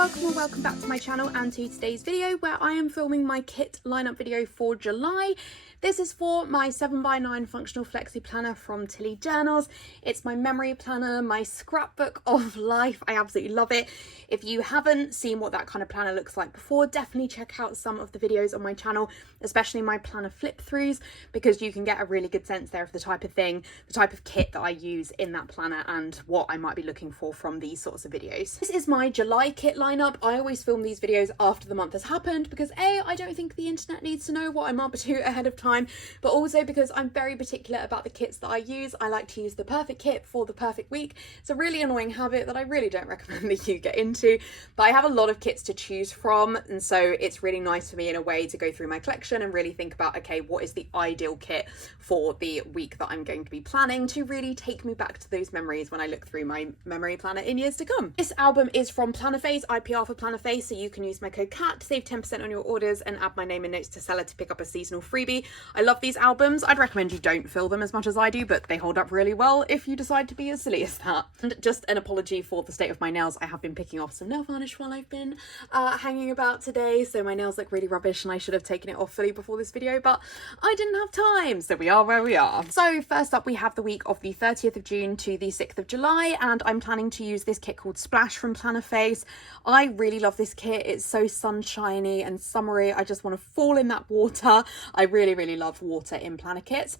welcome or welcome back to my channel and to today's video where I am filming my kit lineup video for July. This is for my 7x9 functional flexi planner from Tilly Journals. It's my memory planner, my scrapbook of life. I absolutely love it. If you haven't seen what that kind of planner looks like before, definitely check out some of the videos on my channel, especially my planner flip throughs, because you can get a really good sense there of the type of thing, the type of kit that I use in that planner and what I might be looking for from these sorts of videos. This is my July kit lineup. I always film these videos after the month has happened because A, I don't think the internet needs to know what I'm up to ahead of time, but also because I'm very particular about the kits that I use. I like to use the perfect kit for the perfect week. It's a really annoying habit that I really don't recommend that you get into, but I have a lot of kits to choose from, and so it's really nice for me in a way to go through my collection and really think about, okay, what is the ideal kit for the week that I'm going to be planning to really take me back to those memories when I look through my memory planner in years to come. This album is from Plannerface, IPR for Plannerface, so you can use my code CAT to save 10% on your orders and add my name and notes to seller to pick up a seasonal freebie. I love these albums. I'd recommend you don't fill them as much as I do, but they hold up really well if you decide to be as silly as that. And just an apology for the state of my nails. I have been picking off some nail varnish while I've been hanging about today, so my nails look really rubbish and I should have taken it off fully before this video, but I didn't have time, so we are where we are. So first up we have the week of the 30th of June to the 6th of July, and I'm planning to use this kit called Splash from Plannerface. I really love this kit. It's so sunshiny and summery. I just want to fall in that water. I really love water in planner kits.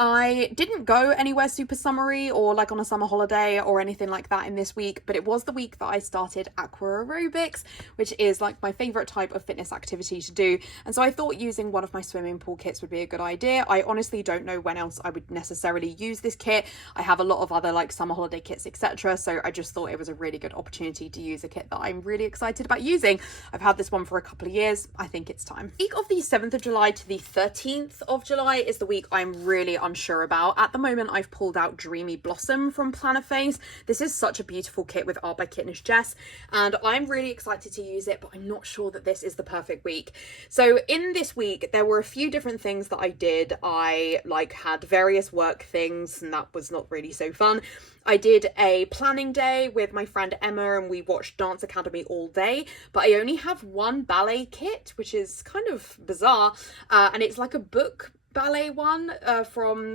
I didn't go anywhere super summery or like on a summer holiday or anything like that in this week, but it was the week that I started aqua aerobics, which is like my favorite type of fitness activity to do. And so I thought using one of my swimming pool kits would be a good idea. I honestly don't know when else I would necessarily use this kit. I have a lot of other like summer holiday kits, etc. So I just thought it was a really good opportunity to use a kit that I'm really excited about using. I've had this one for a couple of years. I think it's time. The week of the 7th of July to the 13th of July is the week I'm really unsure about. At the moment, I've pulled out Dreamy Blossom from Plannerface. This is such a beautiful kit with art by Kitnish Jess, and I'm really excited to use it, but I'm not sure that this is the perfect week. So in this week, there were a few different things that I did. I had various work things, and that was not really so fun. I did a planning day with my friend Emma and we watched Dance Academy all day, but I only have one ballet kit, which is kind of bizarre, and it's like a book ballet one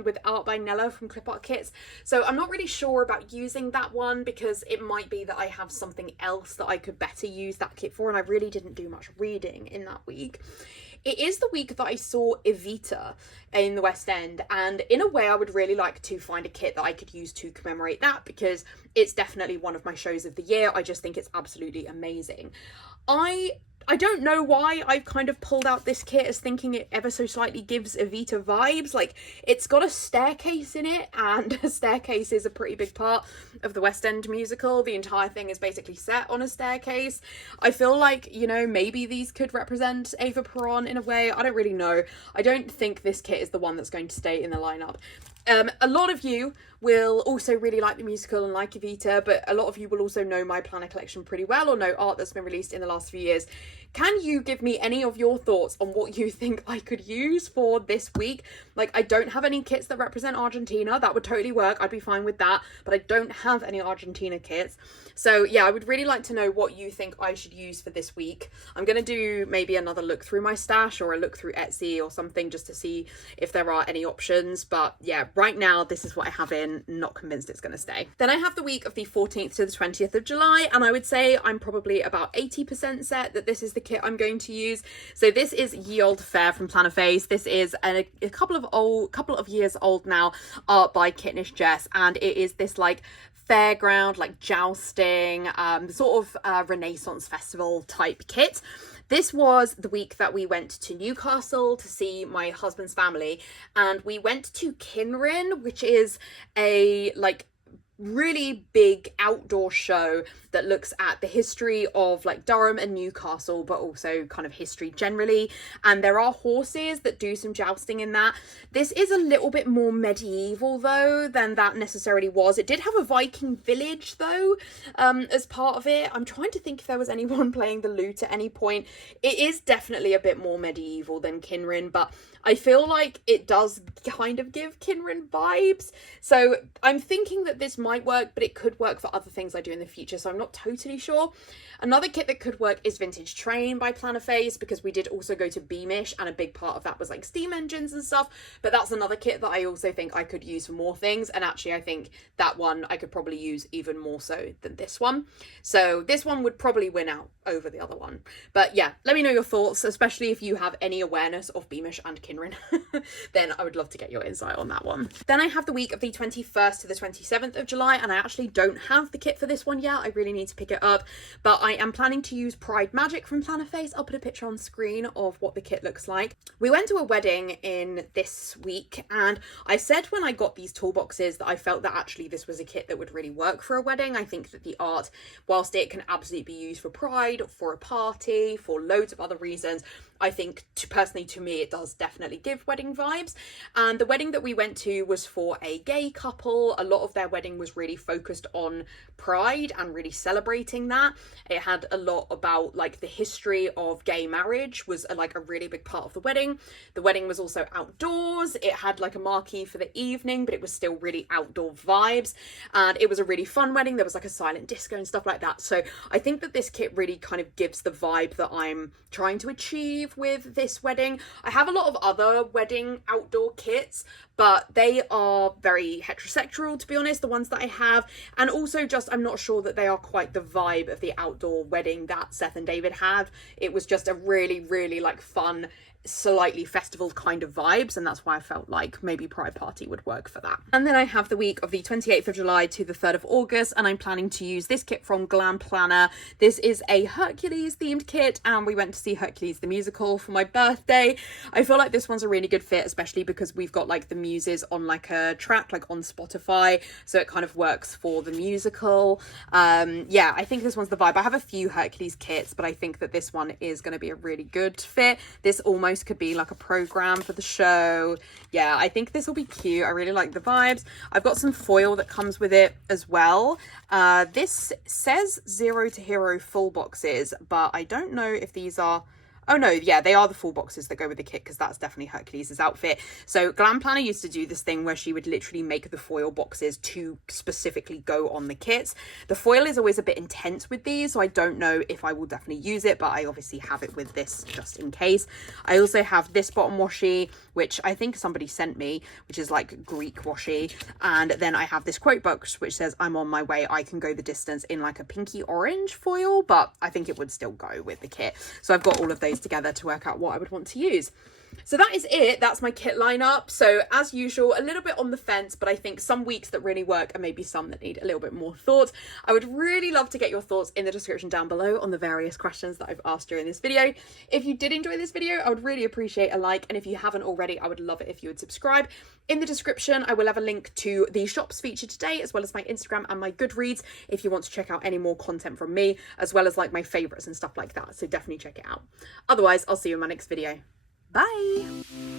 with art by Nella from Clip Art Kits. So I'm not really sure about using that one because it might be that I have something else that I could better use that kit for, and I really didn't do much reading in that week. It is the week that I saw Evita in the West End, and in a way I would really like to find a kit that I could use to commemorate that because it's definitely one of my shows of the year. I just think it's absolutely amazing. I don't know why I've kind of pulled out this kit as thinking it ever so slightly gives Evita vibes. Like, it's got a staircase in it, and a staircase is a pretty big part of the West End musical. The entire thing is basically set on a staircase. I feel like, you know, maybe these could represent Ava Peron in a way. I don't really know. I don't think this kit is the one that's going to stay in the lineup. A lot of you will also really like the musical and like Evita, but a lot of you will also know my planner collection pretty well or know art that's been released in the last few years. Can you give me any of your thoughts on what you think I could use for this week? Like, I don't have any kits that represent Argentina. That would totally work. I'd be fine with that, but I don't have any Argentina kits. So yeah, I would really like to know what you think I should use for this week. I'm going to do maybe another look through my stash or a look through Etsy or something just to see if there are any options. But yeah, right now this is what I have in. Not convinced it's going to stay. Then I have the week of the 14th to the 20th of July, and I would say I'm probably about 80% set that this is the kit I'm going to use. So this is Ye Olde Fair from Plannerface. This is a couple of years old now, art by Kitnish Jess, and it is this like fairground, like jousting, sort of Renaissance festival type kit. This was the week that we went to Newcastle to see my husband's family, and we went to Kinrin, which is a like really big outdoor show that looks at the history of like Durham and Newcastle, but also kind of history generally. And there are horses that do some jousting in that. This is a little bit more medieval though than that necessarily was. It did have a Viking village though as part of it. I'm trying to think if there was anyone playing the lute at any point. It is definitely a bit more medieval than Kinrin, but I feel like it does kind of give Kinrin vibes. So I'm thinking that this might work, but it could work for other things I do in the future. So I'm not totally sure. Another kit that could work is Vintage Train by Plannerface, because we did also go to Beamish and a big part of that was like steam engines and stuff. But that's another kit that I also think I could use for more things. And actually I think that one I could probably use even more so than this one. So this one would probably win out over the other one. But yeah, let me know your thoughts, especially if you have any awareness of Beamish and Kinrin. Then I would love to get your insight on that one. Then I have the week of the 21st to the 27th of July, and I actually don't have the kit for this one yet. I really need to pick it up, but I am planning to use Pride Magic from Plannerface. I'll put a picture on screen of what the kit looks like. We went to a wedding in this week, and I said when I got these toolboxes that I felt that actually this was a kit that would really work for a wedding. I think that the art, whilst it can absolutely be used for Pride, for a party, for loads of other reasons, I think personally to me it does definitely give wedding vibes. And the wedding that we went to was for a gay couple. A lot of their wedding was really focused on Pride and really celebrating that. It had a lot about like the history of gay marriage was like a really big part of the wedding. The wedding was also outdoors. It had like a marquee for the evening, but it was still really outdoor vibes, and it was a really fun wedding. There was like a silent disco and stuff like that. So I think that this kit really kind of gives the vibe that I'm trying to achieve with this wedding. I have a lot of other wedding outdoor kits, but they are very heterosexual, to be honest, the ones that I have. And also just, I'm not sure that they are quite the vibe of the outdoor wedding that Seth and David had. It was just a really, really like fun, slightly festival kind of vibes, and that's why I felt like maybe Pride Party would work for that. And then I have the week of the 28th of July to the 3rd of August, and I'm planning to use this kit from Glam Planner. This is a Hercules themed kit, and we went to see Hercules the musical for my birthday. I feel like this one's a really good fit, especially because we've got like the muses on like a track like on Spotify, so it kind of works for the musical. Yeah, I think this one's the vibe. I have a few Hercules kits, but I think that this one is going to be a really good fit. This almost could be like a program for the show. Yeah, I think this will be cute. I really like the vibes. I've got some foil that comes with it as well. This says 0 to hero full boxes, but I don't know if these are... Oh no, yeah, they are the full boxes that go with the kit, because that's definitely Hercules' outfit. So Glam Planner used to do this thing where she would literally make the foil boxes to specifically go on the kits. The foil is always a bit intense with these, so I don't know if I will definitely use it, but I obviously have it with this just in case. I also have this bottom washi, which I think somebody sent me, which is like Greek washi. And then I have this quote box, which says, "I'm on my way, I can go the distance," in like a pinky orange foil, but I think it would still go with the kit. So I've got all of those together to work out what I would want to use. So that is it. That's my kit lineup. So as usual, a little bit on the fence, but I think some weeks that really work and maybe some that need a little bit more thought. I would really love to get your thoughts in the description down below on the various questions that I've asked during this video. If you did enjoy this video, I would really appreciate a like. And if you haven't already, I would love it if you would subscribe. In the description, I will have a link to the shops featured today, as well as my Instagram and my Goodreads, if you want to check out any more content from me, as well as like my favorites and stuff like that. So definitely check it out. Otherwise, I'll see you in my next video. Bye.